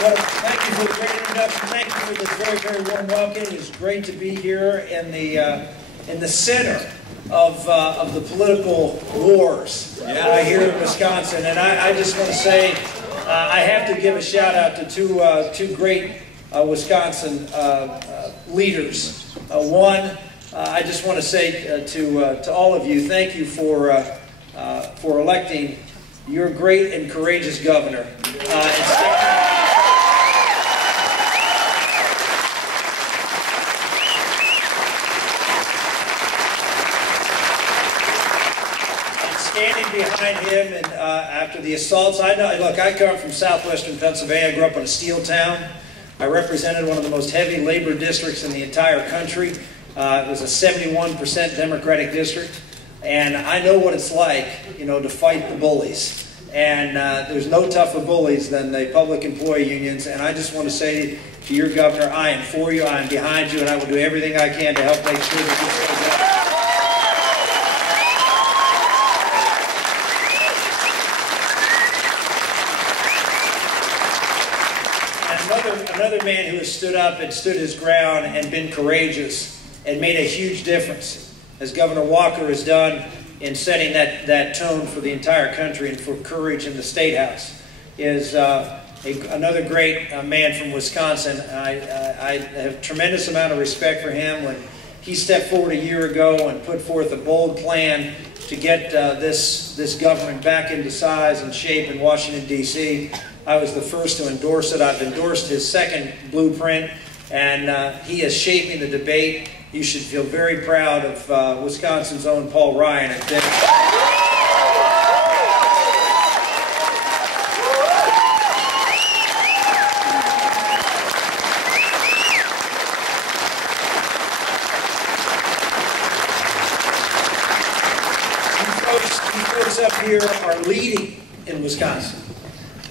Well, thank you for the great introduction. Thank you for this very, very warm welcome. It is great to be here in the center of the political wars here in Wisconsin. And I just want to say I have to give a shout out to two great Wisconsin leaders. One, I just want to say to all of you, thank you for electing your great and courageous governor. Standing behind him, and after the assaults, I know. Look, I come from southwestern Pennsylvania. I grew up in a steel town. I represented one of the most heavy labor districts in the entire country. It was a 71% Democratic district, and I know what it's like, you know, to fight the bullies. And there's no tougher bullies than the public employee unions. And I just want to say to your governor, I am for you, I am behind you, and I will do everything I can to help make sure that you stay down. Another man who has stood up and stood his ground and been courageous and made a huge difference, as Governor Walker has done in setting that tone for the entire country and for courage in the State House, is another great man from Wisconsin. I have a tremendous amount of respect for him. When he stepped forward a year ago and put forth a bold plan to get this government back into size and shape in Washington, D.C., I was the first to endorse it. I've endorsed his second blueprint, and he is shaping the debate. You should feel very proud of Wisconsin's own Paul Ryan. You folks up here are leading in Wisconsin.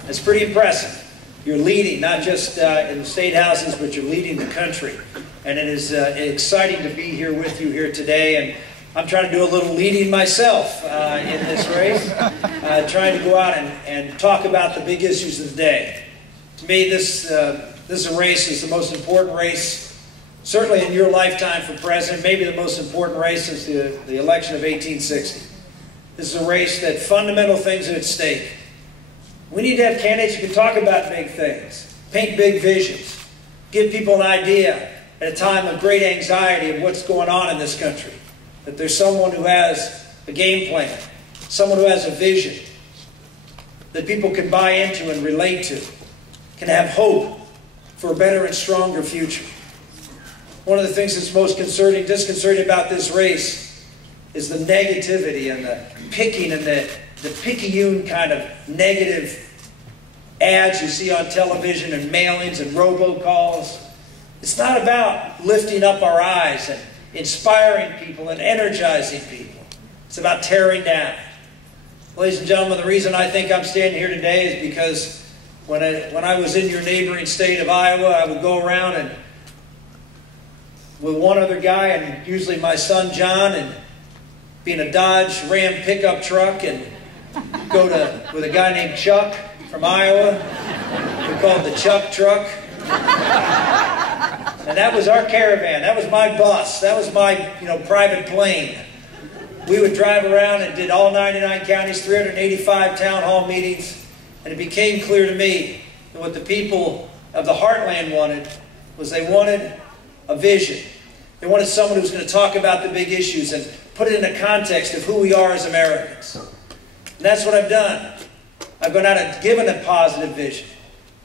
It's pretty impressive. You're leading, not just in the state houses, but you're leading the country. And it is exciting to be here with you here today. And I'm trying to do a little leading myself in this race, trying to go out and talk about the big issues of the day. To me, this race is the most important race, certainly in your lifetime for president, maybe the most important race since the election of 1860. This is a race that fundamental things are at stake. We need to have candidates who can talk about big things, paint big visions, give people an idea at a time of great anxiety of what's going on in this country. That there's someone who has a game plan, someone who has a vision that people can buy into and relate to, can have hope for a better and stronger future. One of the things that's most disconcerting about this race is the negativity and the picking and the picayune kind of negative ads you see on television and mailings and robocalls. It's not about lifting up our eyes and inspiring people and energizing people. It's about tearing down. Ladies and gentlemen, the reason I think I'm standing here today is because when I was in your neighboring state of Iowa, I would go around and with one other guy, and usually my son John, and be in a Dodge Ram pickup truck, and go with a guy named Chuck from Iowa. We called the Chuck Truck. And that was our caravan. That was my bus. That was my private plane. We would drive around and did all 99 counties, 385 town hall meetings. And it became clear to me that what the people of the heartland wanted was they wanted a vision. They wanted someone who was going to talk about the big issues and put it in a context of who we are as Americans. And that's what I've done. I've gone out and given a positive vision.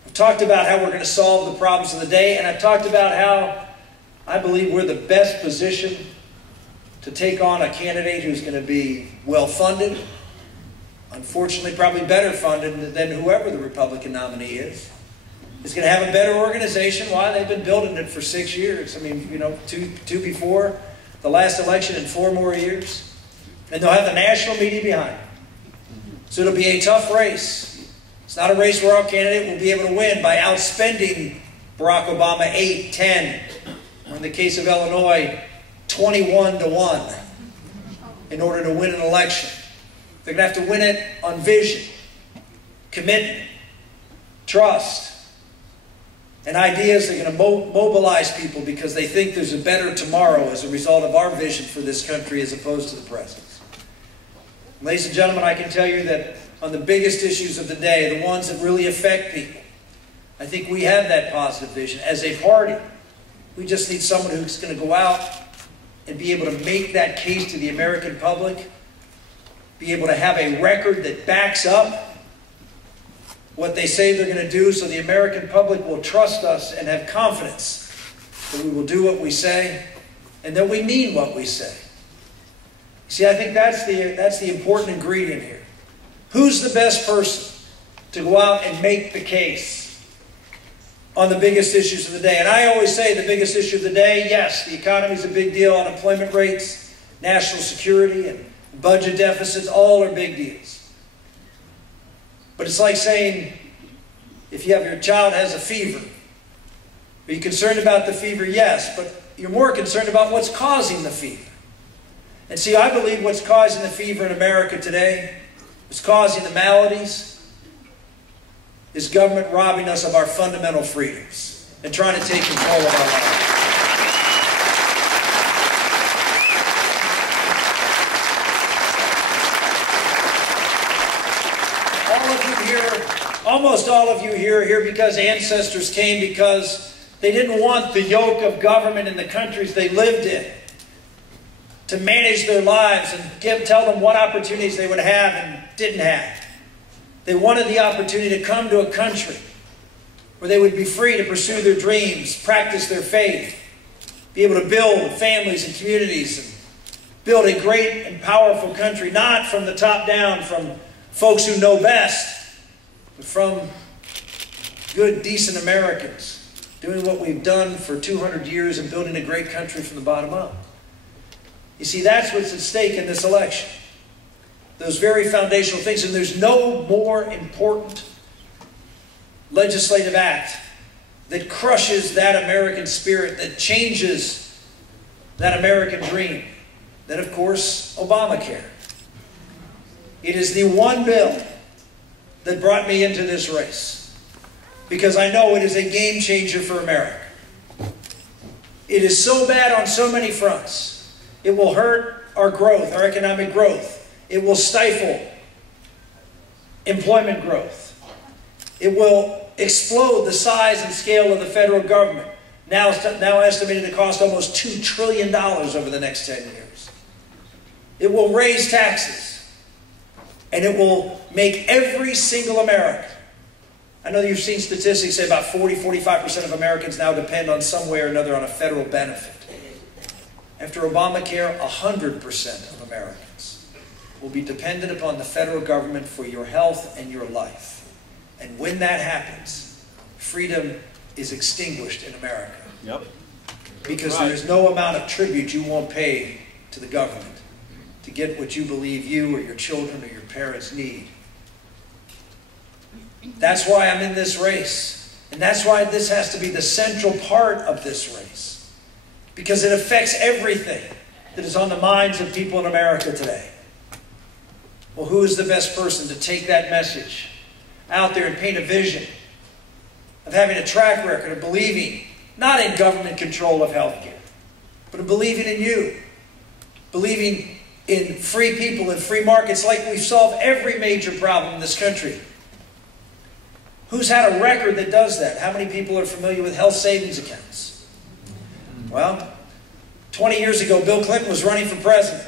I've talked about how we're going to solve the problems of the day, and I've talked about how I believe we're the best position to take on a candidate who's going to be well-funded, unfortunately probably better funded than whoever the Republican nominee is. It's going to have a better organization. Why? They've been building it for 6 years. I mean, two before the last election and 4 more years. And they'll have the national media behind it. So it'll be a tough race. It's not a race where our candidate will be able to win by outspending Barack Obama 8, 10, or in the case of Illinois, 21-1 in order to win an election. They're going to have to win it on vision, commitment, trust, and ideas that are going to mobilize people because they think there's a better tomorrow as a result of our vision for this country as opposed to the present. Ladies and gentlemen, I can tell you that on the biggest issues of the day, the ones that really affect people, I think we have that positive vision. As a party, we just need someone who's going to go out and be able to make that case to the American public, be able to have a record that backs up what they say they're going to do so the American public will trust us and have confidence that we will do what we say and that we mean what we say. See, I think that's the important ingredient here. Who's the best person to go out and make the case on the biggest issues of the day? And I always say the biggest issue of the day, yes, the economy is a big deal, unemployment rates, national security, and budget deficits, all are big deals. But it's like saying, if you have your child has a fever, are you concerned about the fever? Yes, but you're more concerned about what's causing the fever. And see, I believe what's causing the fever in America today, what's causing the maladies, is government robbing us of our fundamental freedoms and trying to take control of our lives. Almost all of you here are here because ancestors came because they didn't want the yoke of government in the countries they lived in to manage their lives and tell them what opportunities they would have and didn't have. They wanted the opportunity to come to a country where they would be free to pursue their dreams, practice their faith, be able to build families and communities and build a great and powerful country, not from the top down, from folks who know best, but from good, decent Americans doing what we've done for 200 years and building a great country from the bottom up. You see, that's what's at stake in this election. Those very foundational things. And there's no more important legislative act that crushes that American spirit, that changes that American dream, than, of course, Obamacare. It is the one bill that brought me into this race, because I know it is a game changer for America. It is so bad on so many fronts. It will hurt our growth, our economic growth. It will stifle employment growth. It will explode the size and scale of the federal government, now estimated to cost almost $2 trillion over the next 10 years. It will raise taxes. And it will make every single American. I know you've seen statistics say about 40–45% of Americans now depend on some way or another on a federal benefit. After Obamacare, 100% of Americans will be dependent upon the federal government for your health and your life. And when that happens, freedom is extinguished in America. Yep. Because there is no amount of tribute you won't pay to the government to get what you believe you or your children or your parents need. That's why I'm in this race. And that's why this has to be the central part of this race. Because it affects everything that is on the minds of people in America today. Well, who is the best person to take that message out there and paint a vision of having a track record of believing, not in government control of healthcare, but of believing in you, believing in free people and free markets like we've solved every major problem in this country. Who's had a record that does that? How many people are familiar with health savings accounts? Well, 20 years ago, Bill Clinton was running for president.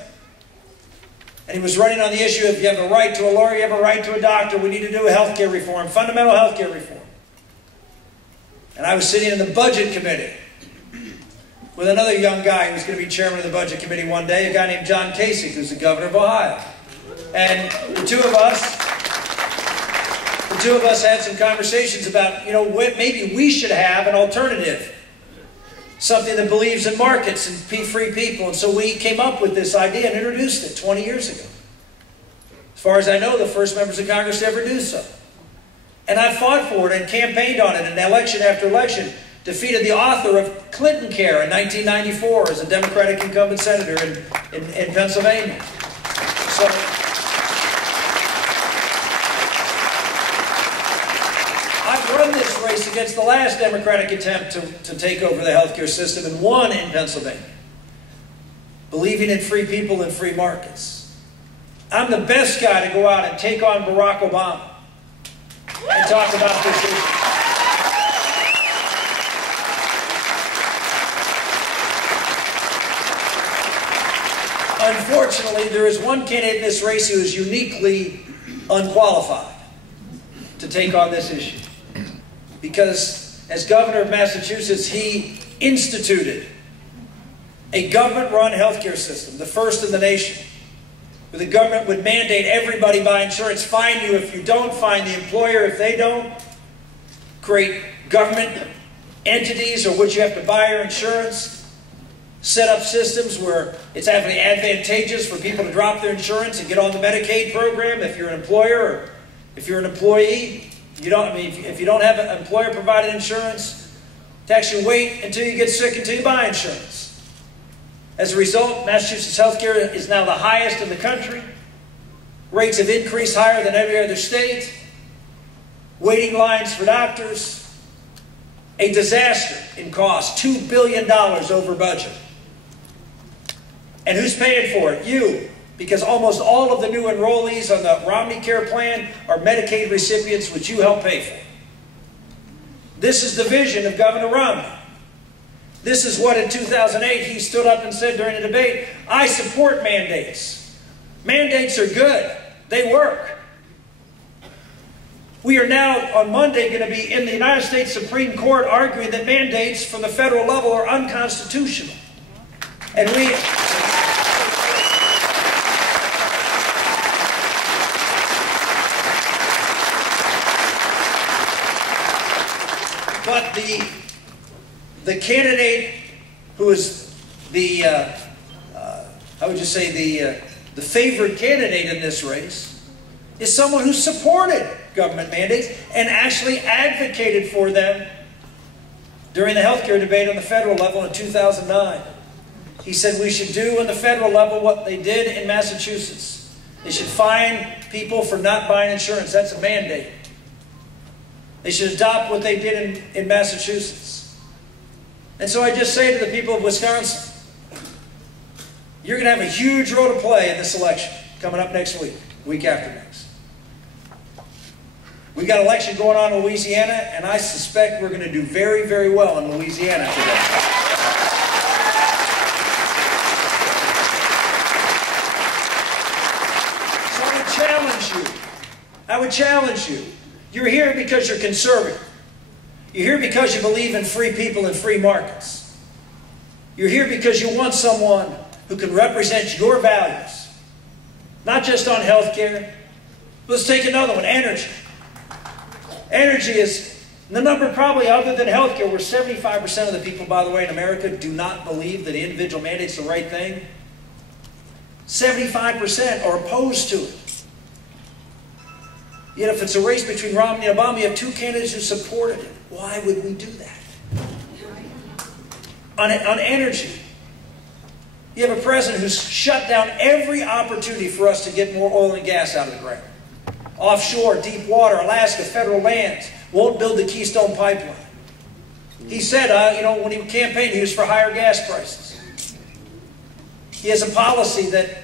And he was running on the issue of you have a right to a lawyer, you have a right to a doctor, we need to do a health care reform, fundamental health care reform. And I was sitting in the budget committee with another young guy who was going to be chairman of the budget committee one day, a guy named John Kasich, who's the governor of Ohio. And the two of us had some conversations about, maybe we should have an alternative. Something that believes in markets and free people. And so we came up with this idea and introduced it 20 years ago. As far as I know, the first members of Congress to ever do so. And I fought for it and campaigned on it, and election after election defeated the author of Clinton Care in 1994 as a Democratic incumbent senator in Pennsylvania. So I've run this race against the last Democratic attempt to take over the healthcare system and won in Pennsylvania, believing in free people and free markets. I'm the best guy to go out and take on Barack Obama and talk about this issue. Unfortunately, there is one candidate in this race who is uniquely unqualified to take on this issue. Because as governor of Massachusetts, he instituted a government-run healthcare system, the first in the nation, where the government would mandate everybody buy insurance, fine you if you don't, fine the employer if they don't, create government entities or which you have to buy your insurance, set up systems where it's actually advantageous for people to drop their insurance and get on the Medicaid program if you're an employer or if you're an employee. If you don't have an employer-provided insurance, to actually wait until you get sick until you buy insurance. As a result, Massachusetts healthcare is now the highest in the country. Rates have increased higher than every other state. Waiting lines for doctors. A disaster in cost, $2 billion over budget. And who's paying for it? You. Because almost all of the new enrollees on the Romney Care Plan are Medicaid recipients, which you help pay for. This is the vision of Governor Romney. This is what in 2008 he stood up and said during a debate, I support mandates. Mandates are good. They work. We are now, on Monday, going to be in the United States Supreme Court arguing that mandates from the federal level are unconstitutional. And we... But the candidate who is the, how would you say, the favored candidate in this race is someone who supported government mandates and actually advocated for them during the healthcare debate on the federal level in 2009. He said we should do on the federal level what they did in Massachusetts. They should fine people for not buying insurance. That's a mandate. They should adopt what they did in Massachusetts. And so I just say to the people of Wisconsin, you're going to have a huge role to play in this election coming up next week after next. We've got an election going on in Louisiana, and I suspect we're going to do very, very well in Louisiana today. So I would challenge you. You're here because you're conservative. You're here because you believe in free people and free markets. You're here because you want someone who can represent your values. Not just on health care. Let's take another one, energy. Energy is the number probably other than health care, where 75% of the people, by the way, in America do not believe that individual mandate's the right thing. 75% are opposed to it. Yet if it's a race between Romney and Obama, you have two candidates who supported it. Why would we do that? On energy, you have a president who's shut down every opportunity for us to get more oil and gas out of the ground. Offshore, deep water, Alaska, federal lands, won't build the Keystone Pipeline. He said, when he campaigned, he was for higher gas prices. He has a policy that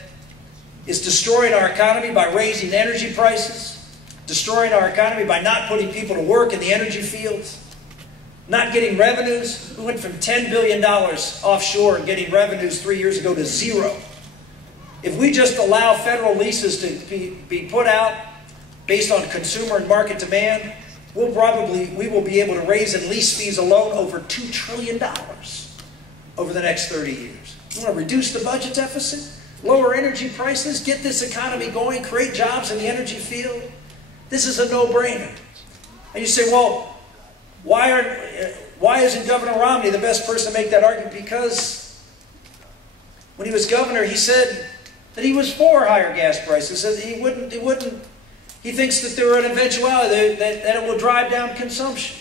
is destroying our economy by raising energy prices, destroying our economy by not putting people to work in the energy fields, not getting revenues. We went from $10 billion offshore and getting revenues 3 years ago to zero. If we just allow federal leases to be put out based on consumer and market demand, we will be able to raise in lease fees alone over $2 trillion over the next 30 years. You want to reduce the budget deficit, lower energy prices, get this economy going, create jobs in the energy field? This is a no-brainer. And you say, well, why isn't Governor Romney the best person to make that argument? Because when he was governor, he said that he was for higher gas prices. That he thinks that there are an eventuality that it will drive down consumption.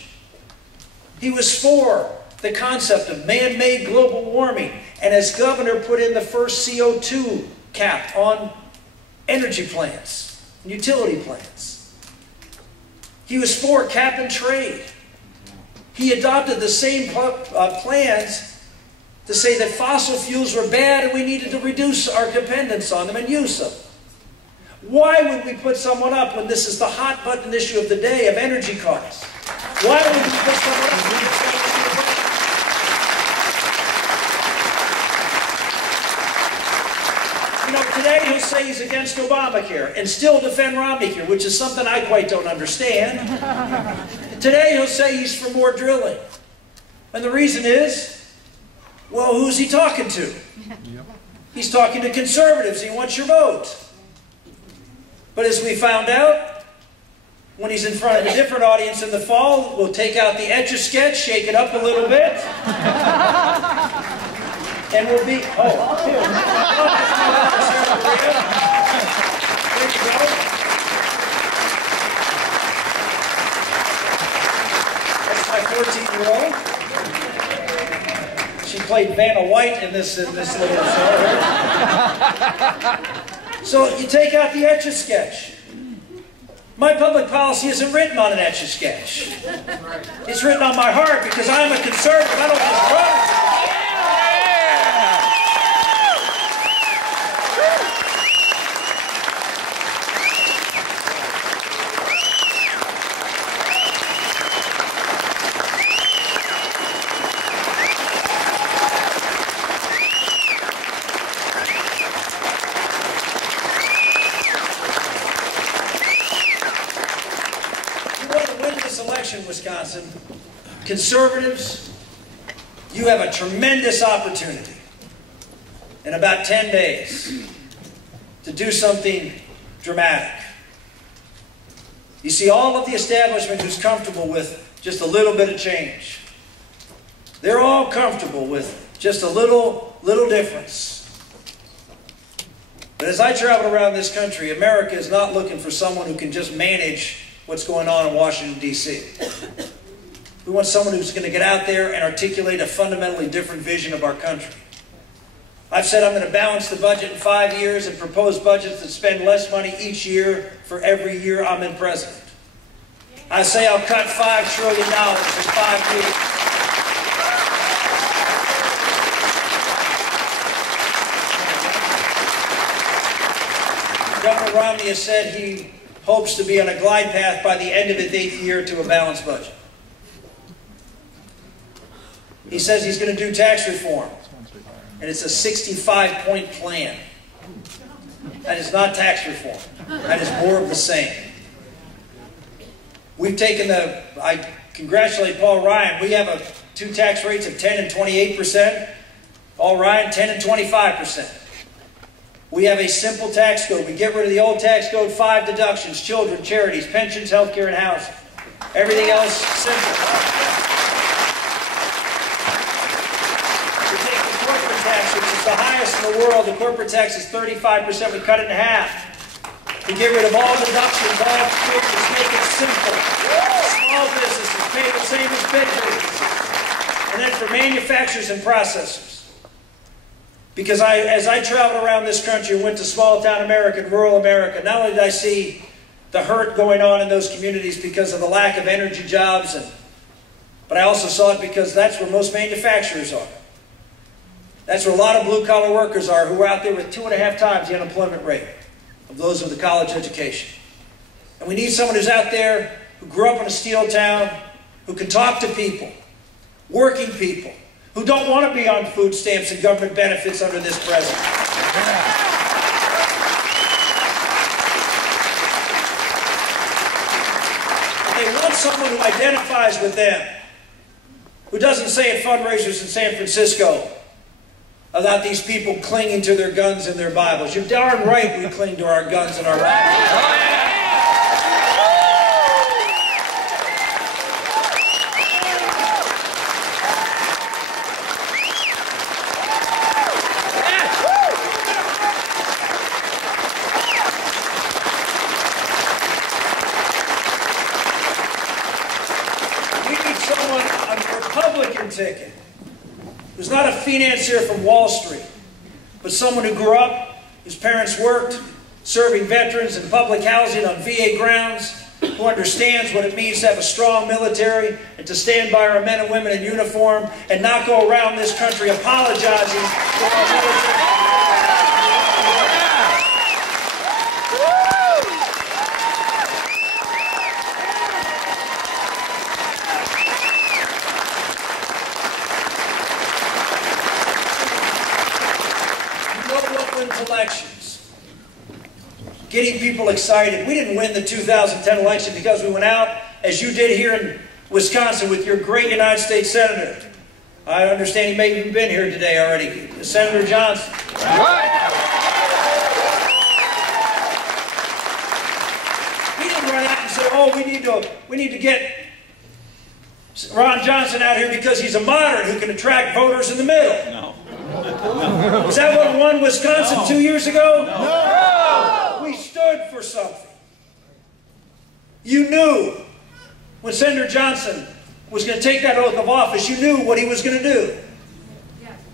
He was for the concept of man-made global warming, and as governor put in the first CO2 cap on energy plants, utility plants. He was for cap and trade. He adopted the same plans to say that fossil fuels were bad and we needed to reduce our dependence on them and use them. Why would we put someone up when this is the hot button issue of the day of energy costs? Why would we put someone up when this is the issue of You know, today he'll say he's against Obamacare and still defend Romneycare, which is something I quite don't understand. Today he'll say he's for more drilling. And the reason is, well, who's he talking to? He's talking to conservatives. He wants your vote. But as we found out, when he's in front of a different audience in the fall, we'll take out the Etch-a-Sketch, shake it up a little bit, and we'll be... Oh, here. There you go. That's my 14-year-old. She played Vanna White in this little show. So you take out the Etch-a-Sketch. My public policy isn't written on an Etch-a-Sketch. It's written on my heart because I'm a conservative. I don't just run. Wisconsin, conservatives, you have a tremendous opportunity in about 10 days to do something dramatic. You see, all of the establishment who's comfortable with just a little bit of change, they're all comfortable with just a little difference. But as I travel around this country, America is not looking for someone who can just manage what's going on in Washington, D.C. We want someone who's going to get out there and articulate a fundamentally different vision of our country. I've said I'm going to balance the budget in 5 years and propose budgets that spend less money each year for every year I'm in president. I say I'll cut $5 trillion in 5 years. Governor Romney has said he hopes to be on a glide path by the end of his 8th year to a balanced budget. He says he's going to do tax reform, and it's a 65-point plan. That is not tax reform. That is more of the same. We've taken I congratulate Paul Ryan. We have two tax rates of 10 and 28%. Paul Ryan, 10 and 25%. We have a simple tax code. We get rid of the old tax code, 5 deductions, children, charities, pensions, health care, and housing. Everything else, simple. We take the corporate tax, which is the highest in the world. The corporate tax is 35%. We cut it in half. We get rid of all deductions, all exclusions, make it simple. Small businesses pay the same as big businesses. And then for manufacturers and processors. Because as I traveled around this country and went to small town America and rural America, not only did I see the hurt going on in those communities because of the lack of energy jobs, but I also saw it because that's where most manufacturers are. That's where a lot of blue-collar workers are who are out there with 2.5 times the unemployment rate of those with a college education. And we need someone who's out there who grew up in a steel town, who can talk to people, working people, who don't want to be on food stamps and government benefits under this president. They want someone who identifies with them, who doesn't say at fundraisers in San Francisco about these people clinging to their guns and their Bibles. You're darn right we cling to our guns and our Bibles. Oh, yeah. Ticket, who's not a financier from Wall Street, but someone who grew up, whose parents worked, serving veterans in public housing on VA grounds, who understands what it means to have a strong military and to stand by our men and women in uniform and not go around this country apologizing for our military. Elections. Getting people excited. We didn't win the 2010 election because we went out, as you did here in Wisconsin, with your great United States Senator. I understand he may have even been here today already, Senator Johnson. He didn't run out and say, oh, we need to get Ron Johnson out here because he's a moderate who can attract voters in the middle. No. Is that what won Wisconsin 2 years ago? No. We stood for something. You knew when Senator Johnson was going to take that oath of office, you knew what he was going to do.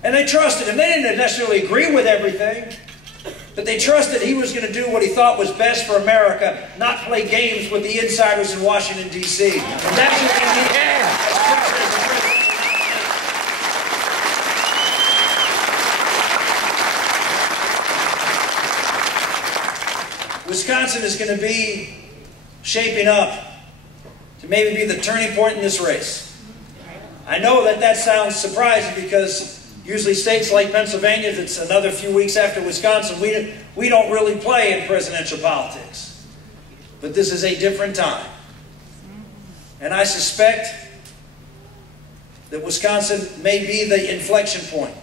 And they trusted him. They didn't necessarily agree with everything, but they trusted he was going to do what he thought was best for America, not play games with the insiders in Washington, D.C. And that's what we need. Wisconsin is going to be shaping up to maybe be the turning point in this race. I know that sounds surprising because usually states like Pennsylvania, that's another few weeks after Wisconsin, we don't really play in presidential politics. But this is a different time. And I suspect that Wisconsin may be the inflection point.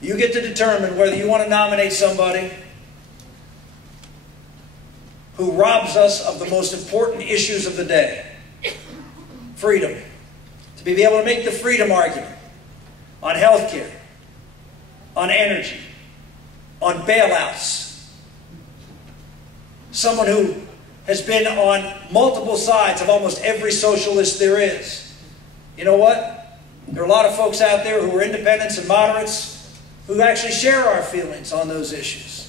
You get to determine whether you want to nominate somebody who robs us of the most important issues of the day. Freedom. To be able to make the freedom argument on health care, on energy, on bailouts. Someone who has been on multiple sides of almost every socialist there is. You know what? There are a lot of folks out there who are independents and moderates who actually share our feelings on those issues,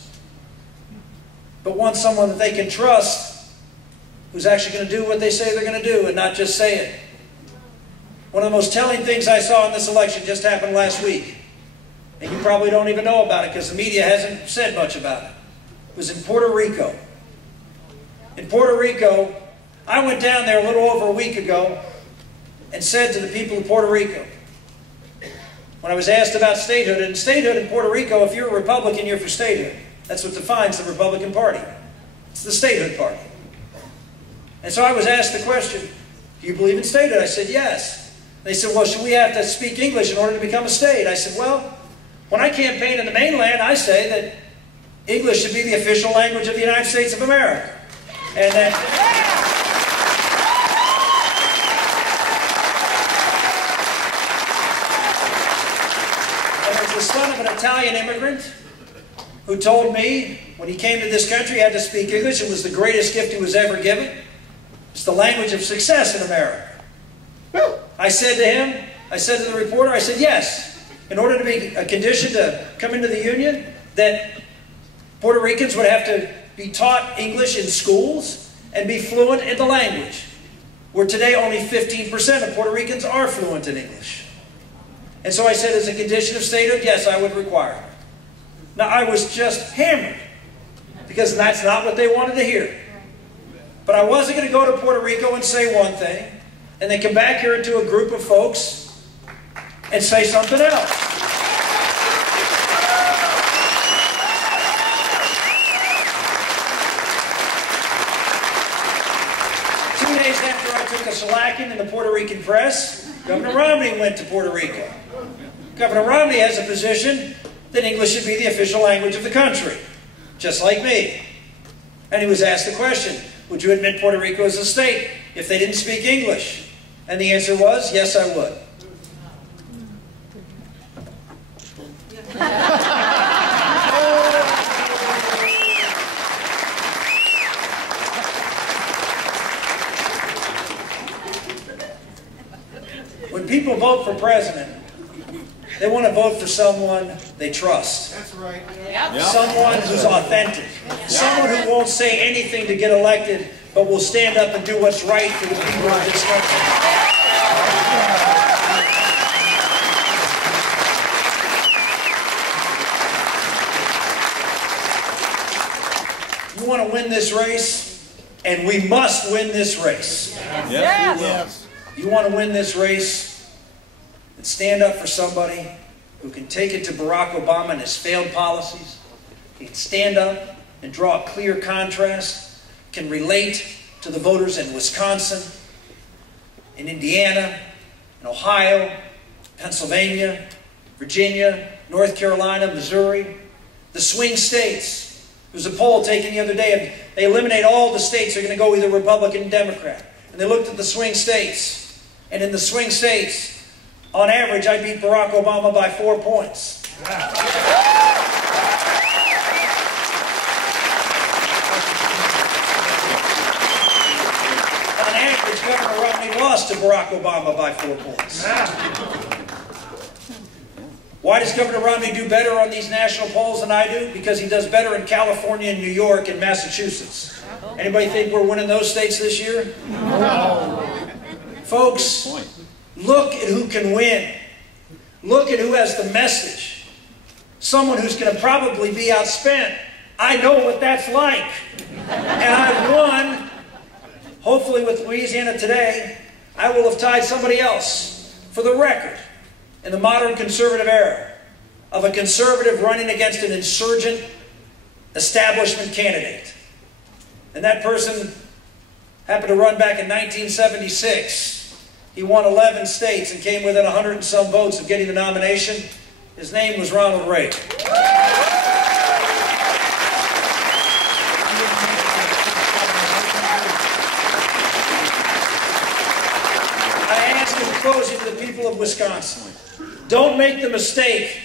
but want someone that they can trust who's actually going to do what they say they're going to do and not just say it. One of the most telling things I saw in this election just happened last week, and you probably don't even know about it because the media hasn't said much about it. It was in Puerto Rico. In Puerto Rico, I went down there a little over a week ago and said to the people of Puerto Rico, when I was asked about statehood, and statehood in Puerto Rico, if you're a Republican, you're for statehood. That's what defines the Republican Party. It's the statehood party. And so I was asked the question, do you believe in statehood? I said, yes. They said, well, should we have to speak English in order to become a state? I said, well, when I campaign in the mainland, I say that English should be the official language of the United States of America. And that... And as the son of an Italian immigrant, who told me when he came to this country he had to speak English. It was the greatest gift he was ever given. It's the language of success in America. I said to him, I said to the reporter, I said, yes, in order to be a condition to come into the Union, that Puerto Ricans would have to be taught English in schools and be fluent in the language, where today only 15% of Puerto Ricans are fluent in English. And so I said, as a condition of statehood, yes, I would require it. Now, I was just hammered, because that's not what they wanted to hear. But I wasn't going to go to Puerto Rico and say one thing, and then come back here into a group of folks and say something else. 2 days after I took a shellacking in the Puerto Rican press, Governor Romney went to Puerto Rico. Governor Romney has a position that English should be the official language of the country, just like me. And he was asked the question, would you admit Puerto Rico as a state if they didn't speak English? And the answer was, yes, I would. When people vote for president, they want to vote for someone they trust. That's right. Someone who's authentic. Someone who won't say anything to get elected, but will stand up and do what's right for the people of this country. You want to win this race, and we must win this race. Yes. You want to win this race, and stand up for somebody who can take it to Barack Obama and his failed policies. He can stand up and draw a clear contrast, can relate to the voters in Wisconsin, in Indiana, in Ohio, Pennsylvania, Virginia, North Carolina, Missouri, the swing states. There was a poll taken the other day, and they eliminate all the states. They're going to go either Republican or Democrat. And they looked at the swing states. And in the swing states, on average, I beat Barack Obama by 4 points. On average, Governor Romney lost to Barack Obama by 4 points. Why does Governor Romney do better on these national polls than I do? Because he does better in California and New York and Massachusetts. Anybody think we're winning those states this year? No. Folks, look at who can win. Look at who has the message. Someone who's going to probably be outspent. I know what that's like. And I've won, hopefully with Louisiana Today, I will have tied somebody else for the record in the modern conservative era of a conservative running against an insurgent establishment candidate. And that person happened to run back in 1976. He won 11 states and came within 100 and some votes of getting the nomination. His name was Ronald Reagan. I ask in closing to the people of Wisconsin, don't make the mistake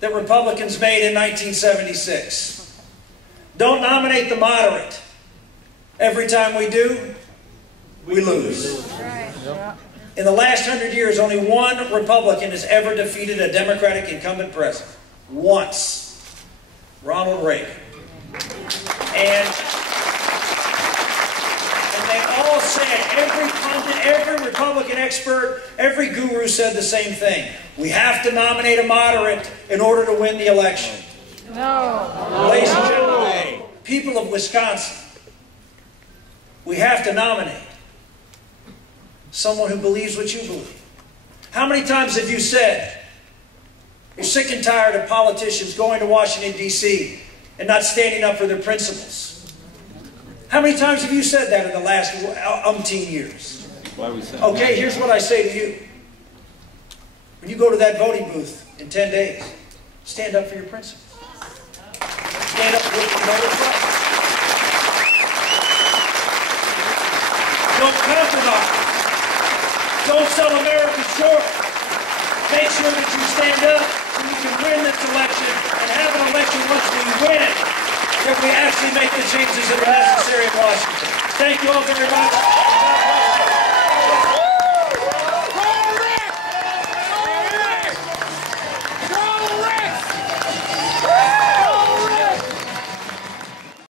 that Republicans made in 1976. Don't nominate the moderate. Every time we do, we lose. In the last 100 years, only one Republican has ever defeated a Democratic incumbent president. Once. Ronald Reagan. And they all said, every pundit, every Republican expert, every guru said the same thing. We have to nominate a moderate in order to win the election. No. Ladies and gentlemen, people of Wisconsin, we have to nominate someone who believes what you believe. How many times have you said you're sick and tired of politicians going to Washington, D.C. and not standing up for their principles? How many times have you said that in the last umpteen years? Okay, here's what I say to you. When you go to that voting booth in 10 days, stand up for your principles. Stand up for what you know is right. Don't compromise. Don't sell America short. Make sure that you stand up so you can win this election and have an election once we win that we actually make the changes that are necessary in Washington. Thank you all very much.